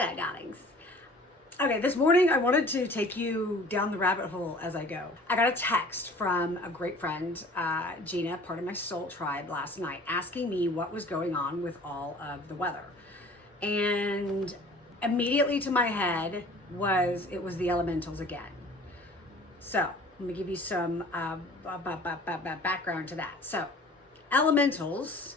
Hello, darlings. Okay, this morning I wanted to take you down the rabbit hole as I go. I got a text from a great friend, Gina, part of my soul tribe, last night, asking me what was going on with all of the weather. And immediately to my head was the elementals again. So let me give you some background to that. So elementals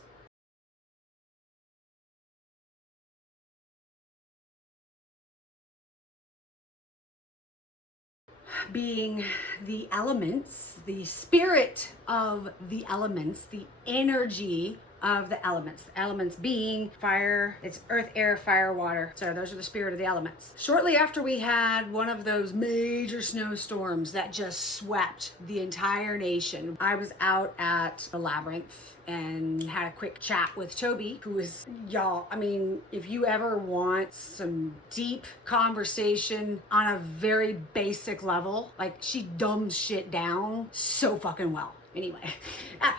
being the elements, the spirit of the elements, the energy of the elements being fire, it's earth, air, fire, water. So those are the spirit of the elements. Shortly after we had one of those major snowstorms that just swept the entire nation, I was out at the Labyrinth and had a quick chat with Toby, who is, y'all, I mean, if you ever want some deep conversation on a very basic level, like, she dumbs shit down so fucking well. Anyway,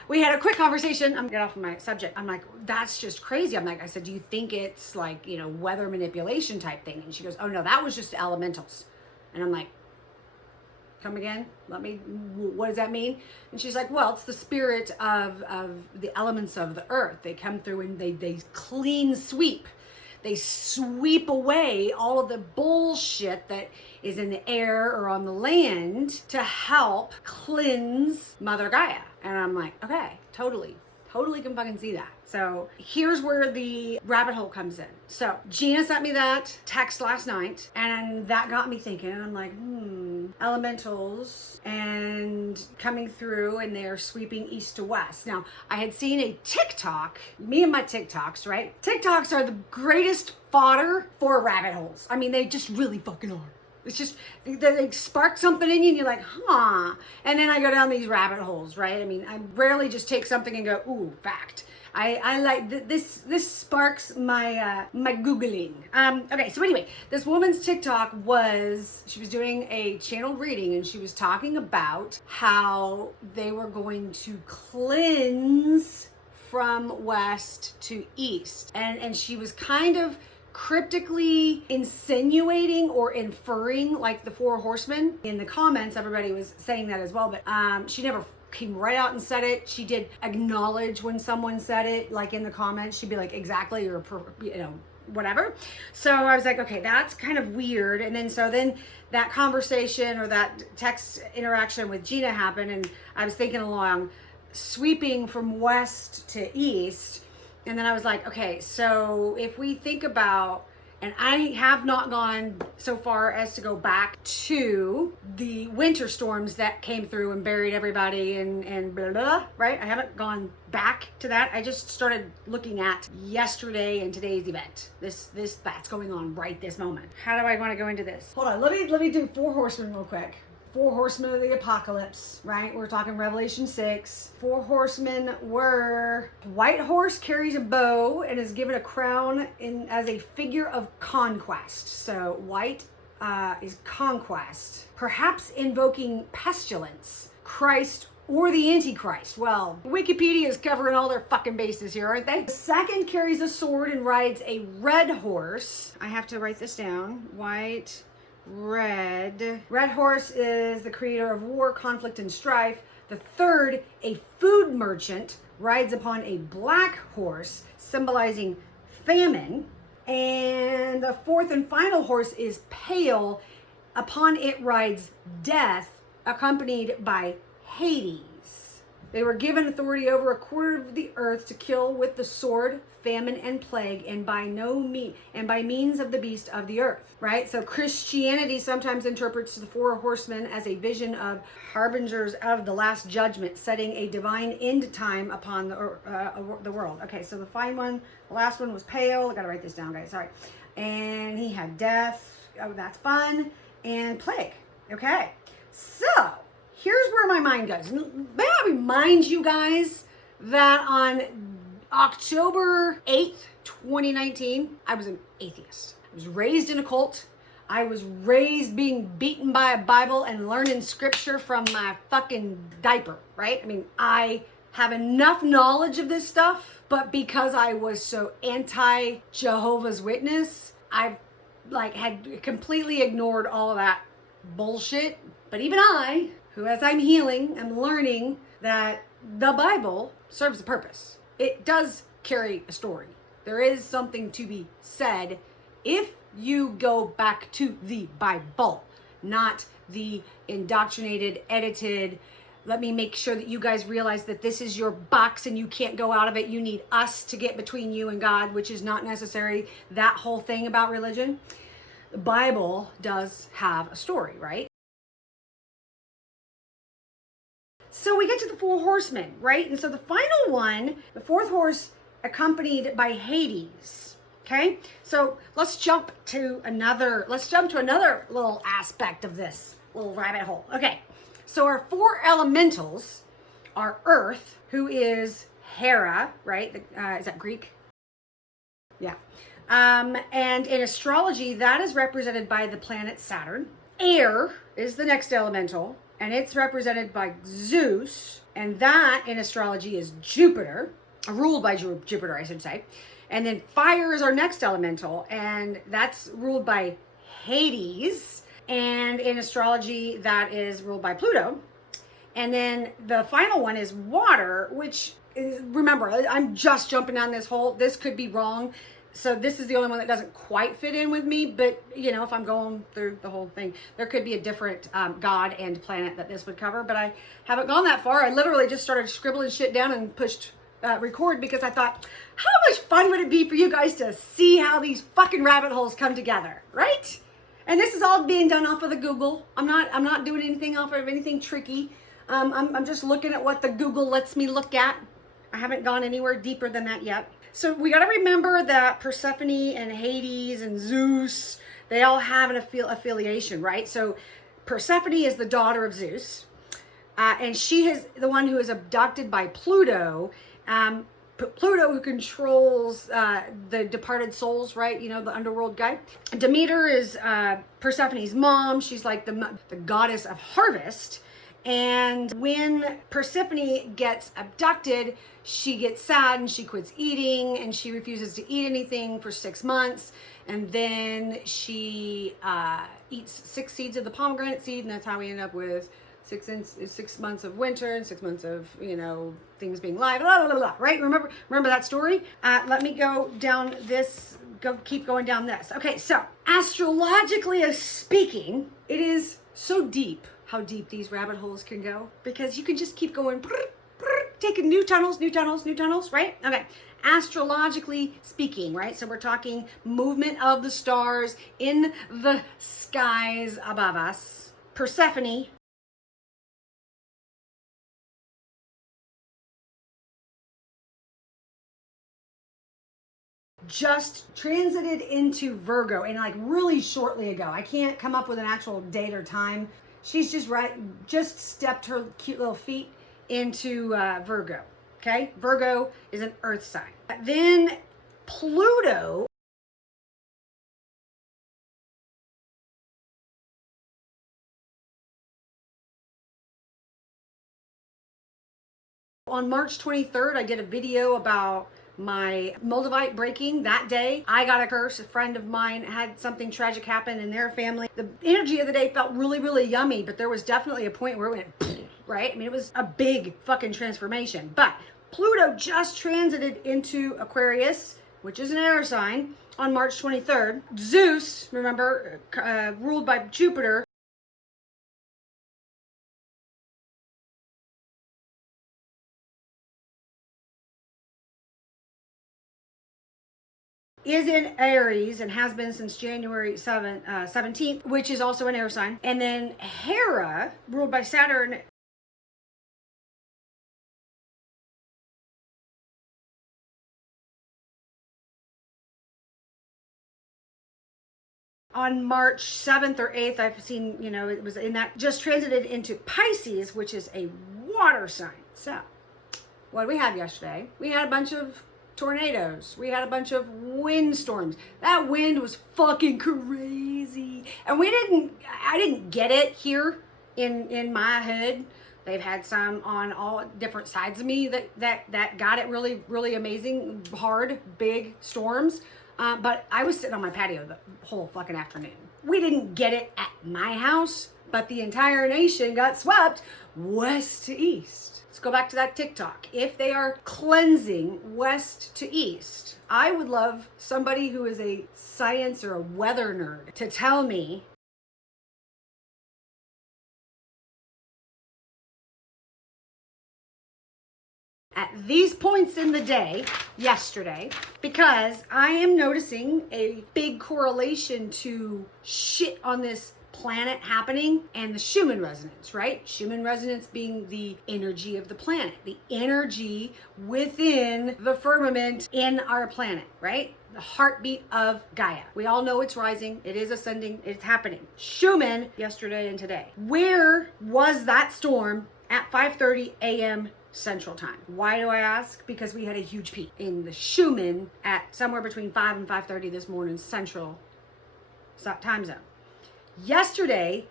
we had a quick conversation. I'm get off of my subject. I'm like, that's just crazy. I said, do you think it's like, weather manipulation type thing? And she goes, oh no, that was just elementals. And I'm like, come again? What does that mean? And she's like, well, it's the spirit of the elements of the earth. They come through and they clean sweep. They sweep away all of the bullshit that is in the air or on the land to help cleanse Mother Gaia. And I'm like, okay, totally can fucking see that. So here's where the rabbit hole comes in. So Gina sent me that text last night, and that got me thinking. And I'm like, elementals and coming through, and they're sweeping east to west. Now, I had seen a TikTok, me and my TikToks, right? TikToks are the greatest fodder for rabbit holes. I mean, they just really fucking are. It's just, they spark something in you and you're like, huh. And then I go down these rabbit holes, right? I mean, I rarely just take something and go, ooh, fact. I like, this sparks my Googling. Okay, so anyway, this woman's TikTok she was doing a channel reading, and she was talking about how they were going to cleanse from west to east. And she was kind of cryptically insinuating or inferring like the four horsemen. In the comments, everybody was saying that as well, but she never came right out and said it. She did acknowledge when someone said it, like in the comments, she'd be like, exactly, or whatever. So I was like, okay, that's kind of weird. And then that conversation or that text interaction with Gina happened, and I was thinking along, sweeping from west to east. And then I was like, okay, so if we think about, and I have not gone so far as to go back to the winter storms that came through and buried everybody and blah, blah, blah, right? I haven't gone back to that. I just started looking at yesterday and today's event. That's going on right this moment. How do I want to go into this? Hold on, let me do four horsemen real quick. Four horsemen of the apocalypse, right? We're talking Revelation 6. Four horsemen were, white horse carries a bow and is given a crown as a figure of conquest. So white is conquest, perhaps invoking pestilence, Christ, or the Antichrist. Well, Wikipedia is covering all their fucking bases here, aren't they? The second carries a sword and rides a red horse. I have to write this down. White, red horse is the creator of war, conflict, and strife. The third, a food merchant, rides upon a black horse, symbolizing famine. And the fourth and final horse is pale. Upon it rides death, accompanied by Hades. They were given authority over a quarter of the earth to kill with the sword, famine, and plague, and by means of the beast of the earth. Right? So Christianity sometimes interprets the four horsemen as a vision of harbingers of the last judgment, setting a divine end time upon the world. Okay, so the last one was pale. I gotta write this down, guys. Sorry. And he had death. Oh, that's fun. And plague. Okay. So here's where my mind goes. May I remind you guys that on October 8th, 2019, I was an atheist. I was raised in a cult. I was raised being beaten by a Bible and learning scripture from my fucking diaper, right? I mean, I have enough knowledge of this stuff, but because I was so anti-Jehovah's Witness, I've like had completely ignored all of that bullshit. But even I, who as I'm healing, I'm learning that the Bible serves a purpose. It does carry a story. There is something to be said if you go back to the Bible, not the indoctrinated, edited, let me make sure that you guys realize that this is your box and you can't go out of it. You need us to get between you and God, which is not necessary. That whole thing about religion. The Bible does have a story, right? So we get to the four horsemen, right? And so the final one, the fourth horse, accompanied by Hades. Okay, so let's jump to another little aspect of this little rabbit hole. Okay, so our four elementals are Earth, who is Hera, right? Is that Greek? Yeah. And in astrology, that is represented by the planet Saturn. Air is the next elemental, and it's represented by Zeus, and that in astrology is Jupiter, ruled by Jupiter, I should say. And then fire is our next elemental, and that's ruled by Hades. And in astrology, that is ruled by Pluto. And then the final one is water, which is, remember, I'm just jumping down this hole. This could be wrong. So this is the only one that doesn't quite fit in with me. But, you know, if I'm going through the whole thing, there could be a different god and planet that this would cover. But I haven't gone that far. I literally just started scribbling shit down and pushed record because I thought, how much fun would it be for you guys to see how these fucking rabbit holes come together, right? And this is all being done off of the Google. I'm not doing anything off of anything tricky. I'm just looking at what the Google lets me look at. I haven't gone anywhere deeper than that yet. So we got to remember that Persephone and Hades and Zeus, they all have an affiliation, right? So Persephone is the daughter of Zeus, and she is the one who is abducted by Pluto. Pluto, who controls the departed souls, right? You know, the underworld guy. Demeter is Persephone's mom. She's like the goddess of harvest. And when Persephone gets abducted, she gets sad and she quits eating and she refuses to eat anything for 6 months. And then she eats 6 seeds of the pomegranate seed, and that's how we end up with 6 months of winter and 6 months of, you know, things being live, blah, blah, blah, right? Remember that story? Let me go down this, keep going down this. Okay, so astrologically speaking, it is so deep how deep these rabbit holes can go, because you can just keep going, taking new tunnels, right? Okay, astrologically speaking, right? So we're talking movement of the stars in the skies above us. Persephone just transited into Virgo, and like really shortly ago. I can't come up with an actual date or time. She's just stepped her cute little feet into Virgo. Okay, Virgo is an earth sign. Then Pluto on March 23rd, I did a video about my Moldavite breaking. That day I got a curse. A friend of mine had something tragic happen in their family. The energy of the day felt really, really yummy, but there was definitely a point where it went, right? I mean, it was a big fucking transformation. But Pluto just transited into Aquarius, which is an air sign, on March 23rd. Zeus, remember, ruled by Jupiter, is in Aries and has been since January 17th, which is also an air sign. And then Hera, ruled by Saturn, on March 7th or 8th, I've seen, you know, it was in that, just transited into Pisces, which is a water sign. So, what did we have yesterday? We had a bunch of tornadoes. We had a bunch of windstorms. That wind was fucking crazy. And I didn't get it here in my hood. They've had some on all different sides of me that got it really, really amazing, hard, big storms. But I was sitting on my patio the whole fucking afternoon. We didn't get it at my house, but the entire nation got swept west to east. Let's go back to that TikTok. If they are cleansing west to east, I would love somebody who is a science or a weather nerd to tell me at these points in the day yesterday, because I am noticing a big correlation to shit on this planet happening and the Schumann resonance, right? Schumann resonance being the energy of the planet, the energy within the firmament in our planet, right? The heartbeat of Gaia. We all know it's rising, it is ascending, it's happening. Schumann yesterday and today. Where was that storm at 5:30 a.m. Central Time? Why do I ask? Because we had a huge peak in the Schumann at somewhere between 5 and 5:30 this morning Central time zone. Yesterday,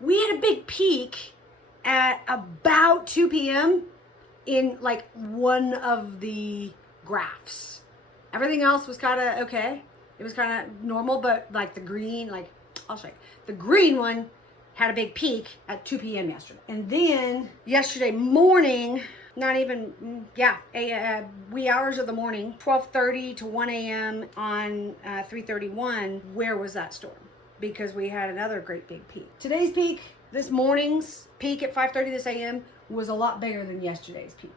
we had a big peak at about 2 p.m. in like one of the graphs. Everything else was kind of okay. It was kind of normal, but like the green, I'll show you. The green one had a big peak at 2 p.m. yesterday. And then yesterday morning, not even, wee hours of the morning, 12:30 to 1 a.m. on 3:31, where was that storm? Because we had another great big peak. Today's peak, this morning's peak at 5:30 this a.m. was a lot bigger than yesterday's peak.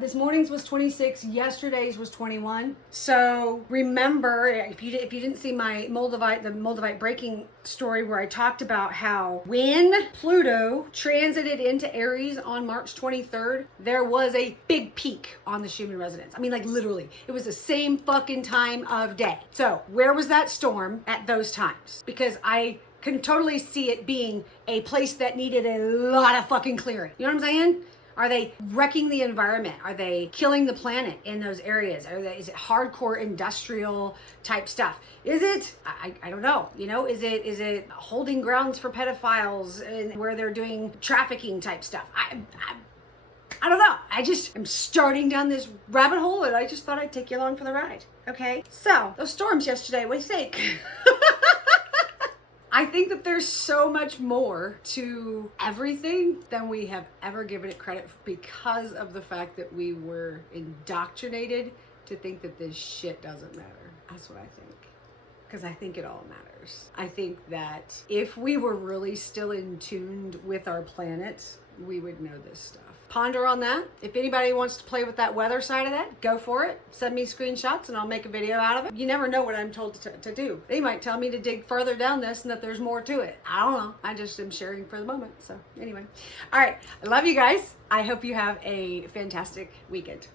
This morning's was 26, yesterday's was 21. So remember, if you didn't see my the Moldavite breaking story where I talked about how when Pluto transited into Aries on March 23rd, there was a big peak on the Schumann resonance. I mean, like literally, it was the same fucking time of day. So where was that storm at those times? Because I can totally see it being a place that needed a lot of fucking clearing. You know what I'm saying? Are they wrecking the environment? Are they killing the planet in those areas? Is it hardcore industrial type stuff? Is it? I don't know. You know, is it holding grounds for pedophiles and where they're doing trafficking type stuff? I don't know. I just am starting down this rabbit hole and I just thought I'd take you along for the ride. Okay. So those storms yesterday, what do you think? I think that there's so much more to everything than we have ever given it credit for because of the fact that we were indoctrinated to think that this shit doesn't matter. That's what I think. Because I think it all matters. I think that if we were really still in tune with our planet, we would know this stuff. Ponder on that. If anybody wants to play with that weather side of that, go for it. Send me screenshots and I'll make a video out of it. You never know what I'm told to do. They might tell me to dig further down this and that there's more to it. I don't know. I just am sharing for the moment. So anyway. All right. I love you guys. I hope you have a fantastic weekend.